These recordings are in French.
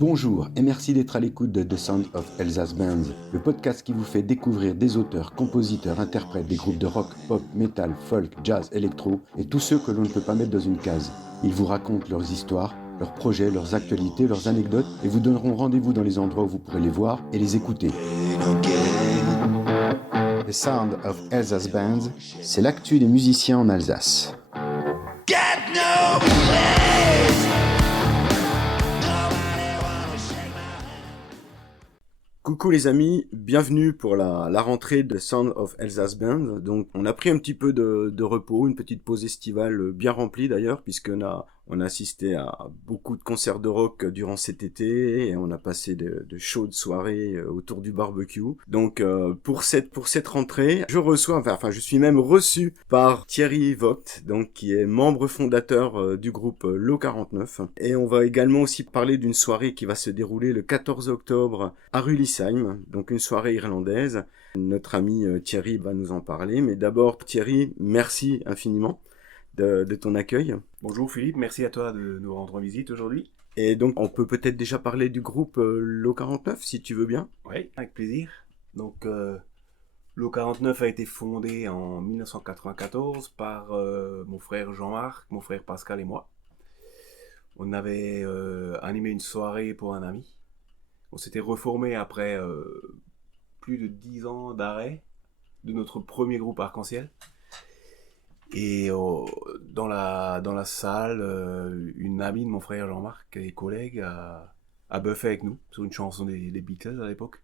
Bonjour et merci d'être à l'écoute de The Sound of Elsa's Bands, le podcast qui vous fait découvrir des auteurs, compositeurs, interprètes des groupes de rock, pop, metal, folk, jazz, électro et tous ceux que l'on ne peut pas mettre dans une case. Ils vous racontent leurs histoires, leurs projets, leurs actualités, leurs anecdotes et vous donneront rendez-vous dans les endroits où vous pourrez les voir et les écouter. The Sound of Elsa's Bands, c'est l'actu des musiciens en Alsace. Coucou les amis, bienvenue pour la rentrée de Sound of Elsa's Band. Donc on a pris un petit peu de repos, une petite pause estivale bien remplie d'ailleurs, puisqu'on a assisté à beaucoup de concerts de rock durant cet été et on a passé de chaudes soirées autour du barbecue. Donc pour cette rentrée, je suis même reçu par Thierry Vogt, donc qui est membre fondateur du groupe Lo49. Et on va également aussi parler d'une soirée qui va se dérouler le 14 octobre à Rulisheim, donc une soirée irlandaise. Notre ami Thierry va nous en parler, mais d'abord Thierry, merci infiniment de ton accueil. Bonjour Philippe, merci à toi de nous rendre visite aujourd'hui. Et donc on peut peut-être déjà parler du groupe Lo49 si tu veux bien. Oui, avec plaisir. Donc Lo49 a été fondé en 1994 par mon frère Jean-Marc, mon frère Pascal et moi. On avait animé une soirée pour un ami. On s'était reformé après plus de 10 ans d'arrêt de notre premier groupe Arc-en-Ciel. Et dans la salle, une amie de mon frère Jean-Marc et collègue a buffé avec nous sur une chanson des Beatles à l'époque.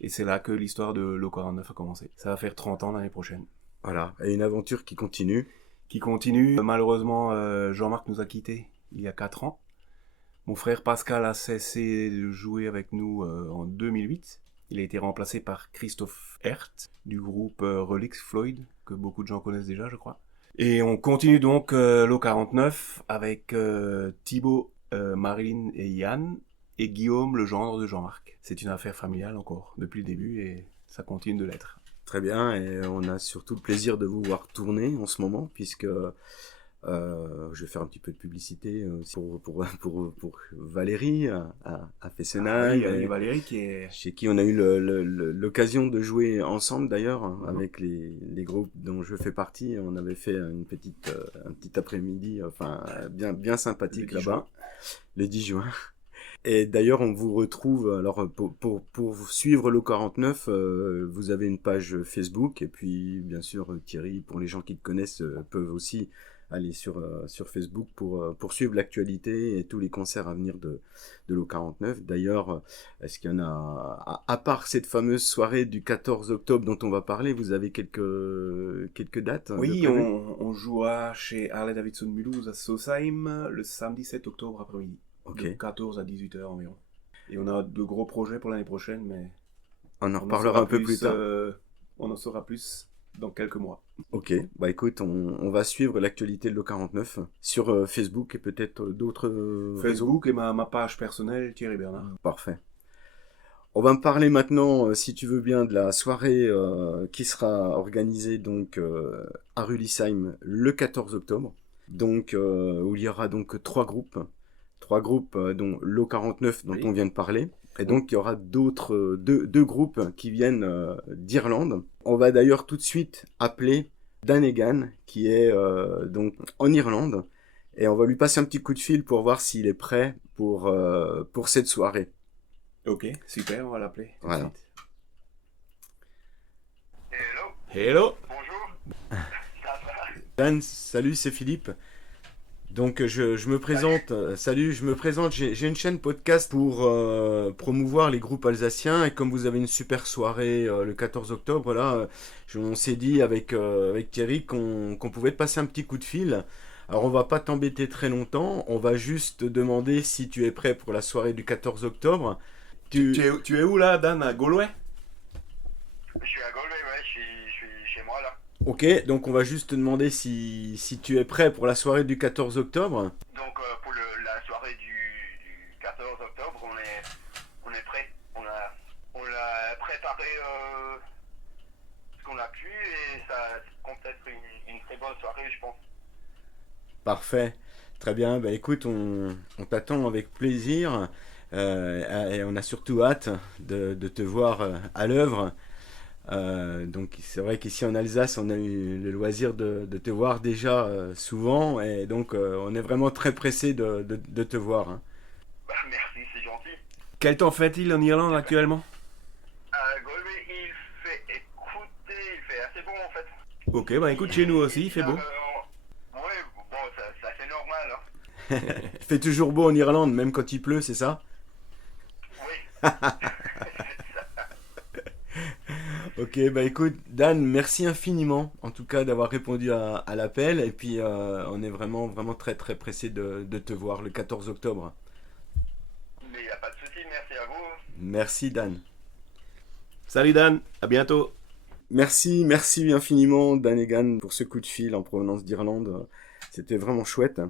Et c'est là que l'histoire de Lo49 a commencé. Ça va faire 30 ans l'année prochaine. Voilà, et une aventure qui continue. Malheureusement, Jean-Marc nous a quittés il y a 4 ans. Mon frère Pascal a cessé de jouer avec nous en 2008. Il a été remplacé par Christophe Hert du groupe Relix Floyd, que beaucoup de gens connaissent déjà, je crois. Et on continue donc Lo49 avec Thibaut, Marilyn et Yann, et Guillaume, le gendre de Jean-Marc. C'est une affaire familiale encore, depuis le début, et ça continue de l'être. Très bien, et on a surtout le plaisir de vous voir tourner en ce moment, puisque je vais faire un petit peu de publicité pour Valérie à Fessenheim. Oui, Valérie chez qui on a eu l'occasion de jouer ensemble d'ailleurs, avec les groupes dont je fais partie. On avait fait un petit après-midi bien sympathique là-bas, le 10 juin. Et d'ailleurs, on vous retrouve, alors pour suivre Lo49, vous avez une page Facebook, et puis bien sûr Thierry, pour les gens qui te connaissent, peuvent aussi aller sur Facebook pour suivre l'actualité et tous les concerts à venir de Lo49. D'ailleurs, est-ce qu'il y en a, à part cette fameuse soirée du 14 octobre dont on va parler, vous avez quelques dates? Oui, on jouera chez Harley-Davidson Mulhouse à Sausheim le samedi 7 octobre après-midi. Okay. De 14 à 18h environ. Et on a de gros projets pour l'année prochaine, mais on en reparlera un peu plus tard. On en saura plus dans quelques mois. Ok, bah écoute, on va suivre l'actualité de Lo49 sur Facebook et peut-être d'autres... Facebook et ma page personnelle, Thierry Bernard. Parfait. On va me parler maintenant, si tu veux bien, de la soirée qui sera organisée donc à Rulisheim le 14 octobre. Donc, où il y aura donc trois groupes, dont Lo49 dont on vient de parler. Et donc, il y aura d'autres deux groupes qui viennent d'Irlande. On va d'ailleurs tout de suite appeler Dan Egan, qui est donc en Irlande. Et on va lui passer un petit coup de fil pour voir s'il est prêt pour cette soirée. Ok, super, on va l'appeler. Voilà. Hello. Bonjour. Dan, salut, c'est Philippe. Donc je me présente, j'ai une chaîne podcast pour promouvoir les groupes alsaciens, et comme vous avez une super soirée le 14 octobre, là, on s'est dit avec Thierry qu'on pouvait te passer un petit coup de fil. Alors on va pas t'embêter très longtemps, on va juste te demander si tu es prêt pour la soirée du 14 octobre. Tu es où là, Dan? À Galway? Je suis à Galway, ouais, je suis chez moi là. Ok, donc on va juste te demander si tu es prêt pour la soirée du 14 octobre. Donc pour la soirée du 14 octobre, on est prêt. On l'a préparé ce qu'on a pu, et ça compte être une très bonne soirée, je pense. Parfait, très bien, bah écoute, on t'attend avec plaisir. Et on a surtout hâte de te voir à l'œuvre. Donc c'est vrai qu'ici en Alsace, on a eu le loisir de te voir déjà souvent, et donc on est vraiment très pressé de te voir. Hein. Bah, merci, c'est gentil. Quel temps fait-il en Irlande actuellement? À Galway, il fait assez bon en fait. Ok, bah écoute, chez nous aussi, il fait beau. Ouais, bon, ça c'est normal. Hein. Il fait toujours beau en Irlande, même quand il pleut, c'est ça? Oui. Ok, bah écoute, Dan, merci infiniment, en tout cas, d'avoir répondu à l'appel, et puis on est vraiment, vraiment très, très pressé de te voir le 14 octobre. Mais il n'y a pas de souci, merci à vous. Merci, Dan. Salut Dan, à bientôt. Merci infiniment, Dan Egan, pour ce coup de fil en provenance d'Irlande. C'était vraiment chouette.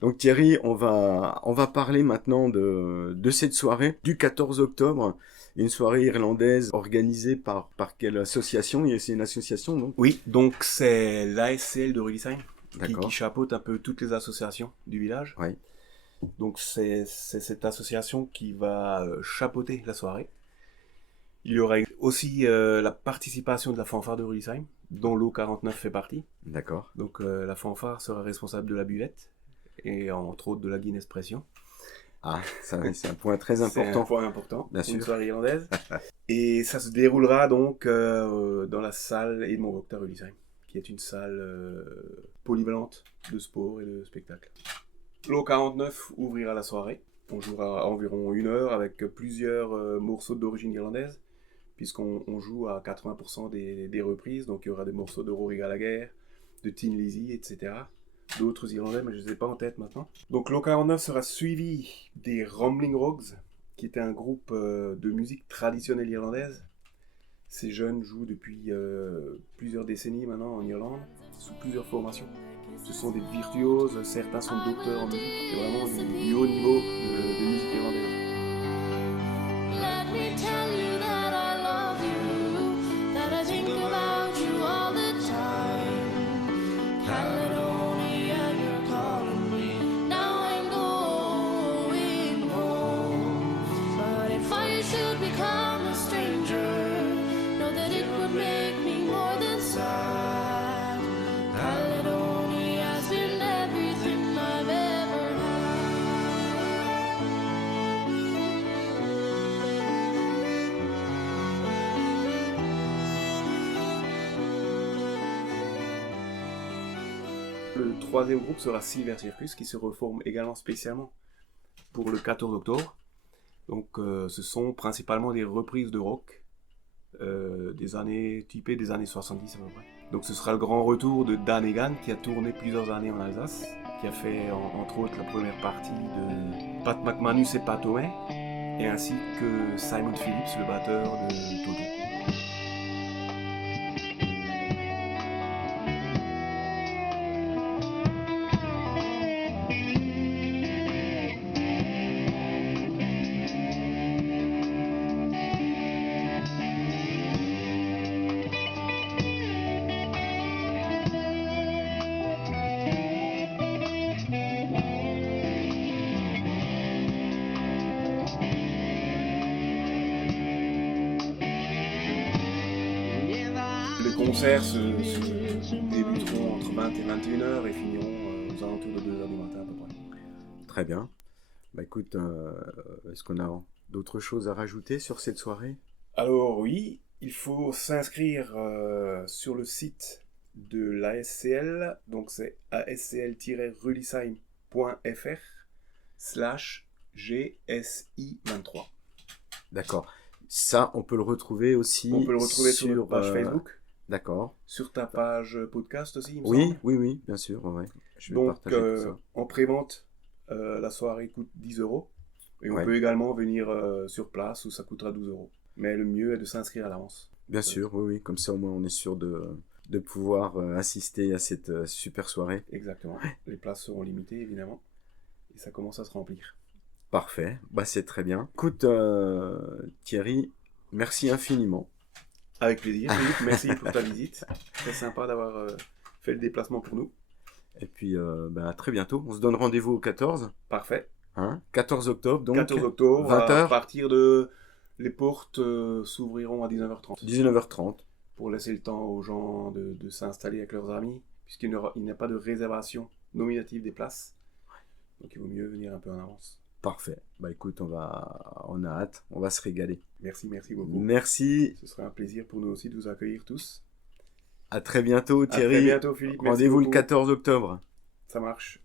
Donc Thierry, on va parler maintenant de cette soirée du 14 octobre. Une soirée irlandaise organisée par quelle association? C'est une association, non? Oui, donc c'est l'ASCL de Rudisheim qui D'accord. chapeaute un peu toutes les associations du village. Oui. Donc c'est cette association qui va chapeauter la soirée. Il y aura aussi la participation de la fanfare de Rudisheim, dont l'O49 fait partie. D'accord. Donc la fanfare sera responsable de la buvette et entre autres de la Guinness Pression. Ah, ça, c'est un point très C'est un important. point important Bien pour une sûr. soirée irlandaise. Et ça se déroulera donc dans la salle Edmond Vogt à Rudisheim, qui est une salle polyvalente de sport et de spectacle. L'O49 ouvrira la soirée. On jouera environ 1 heure avec plusieurs morceaux d'origine irlandaise, puisqu'on joue à 80% des reprises. Donc il y aura des morceaux de Rory Gallagher, de Tin Lizzy, etc. D'autres Irlandais, mais je ne les ai pas en tête maintenant. Donc l'O49 sera suivi des Rumbling Rogues, qui était un groupe de musique traditionnelle irlandaise. Ces jeunes jouent depuis plusieurs décennies maintenant en Irlande, sous plusieurs formations. Ce sont des virtuoses, certains sont docteurs en musique, c'est vraiment du haut niveau de musique irlandaise. Let me tell you that I love you, that I think about you all the time. Caledonia, you're calling me, now I'm going home. But if I should become a stranger, know that it would make me more than sad. Caledonia has been everything I've ever Le troisième groupe sera Silver Circus, qui se reforme également spécialement pour le 14 octobre. Donc ce sont principalement des reprises de rock, des années typées des années 70 à peu près. Donc ce sera le grand retour de Dan Egan, qui a tourné plusieurs années en Alsace, qui a fait entre autres la première partie de Pat McManus et Pat O'May, et ainsi que Simon Phillips, le batteur de Toto. Les concerts se débuteront entre 20 et 21h et finiront aux alentours de 2h du matin à peu près. Très bien. Bah écoute, est-ce qu'on a d'autres choses à rajouter sur cette soirée? Alors oui, il faut s'inscrire sur le site de l'ASCL, donc c'est ascl-rudisheim.fr/GSI23. D'accord. Ça, on peut le retrouver aussi On peut le retrouver sur notre page Facebook, D'accord. sur ta page podcast aussi, il me Oui, semble. oui, bien sûr. Ouais. Je vais Donc partager tout ça. en pré-vente, la soirée coûte 10€. Et on Ouais. peut également venir sur place où ça coûtera 12€. Mais le mieux est de s'inscrire à l'avance. Bien sûr, oui. Comme ça, au moins, on est sûr de pouvoir assister à cette super soirée. Exactement. Les places seront limitées, évidemment. Et ça commence à se remplir. Parfait. Bah, c'est très bien. Écoute, Thierry, merci infiniment. Avec plaisir. Philippe, merci pour ta visite. Très sympa d'avoir fait le déplacement pour nous. Et puis, bah, à très bientôt. On se donne rendez-vous au 14. Parfait. Hein, 14 octobre, donc 14 octobre, 20 à heures. partir de... Les portes s'ouvriront à 19h30 19h30. pour laisser le temps aux gens de s'installer avec leurs amis, puisqu'il n'y a pas de réservation nominative des places. Donc il vaut mieux venir un peu en avance. Parfait. Bah écoute, on a hâte, on va se régaler. Merci beaucoup. Merci, Ce sera un plaisir pour nous aussi de vous accueillir tous. à très bientôt À Thierry. très bientôt Philippe. Merci Rendez-vous le beaucoup. 14 octobre. Ça marche.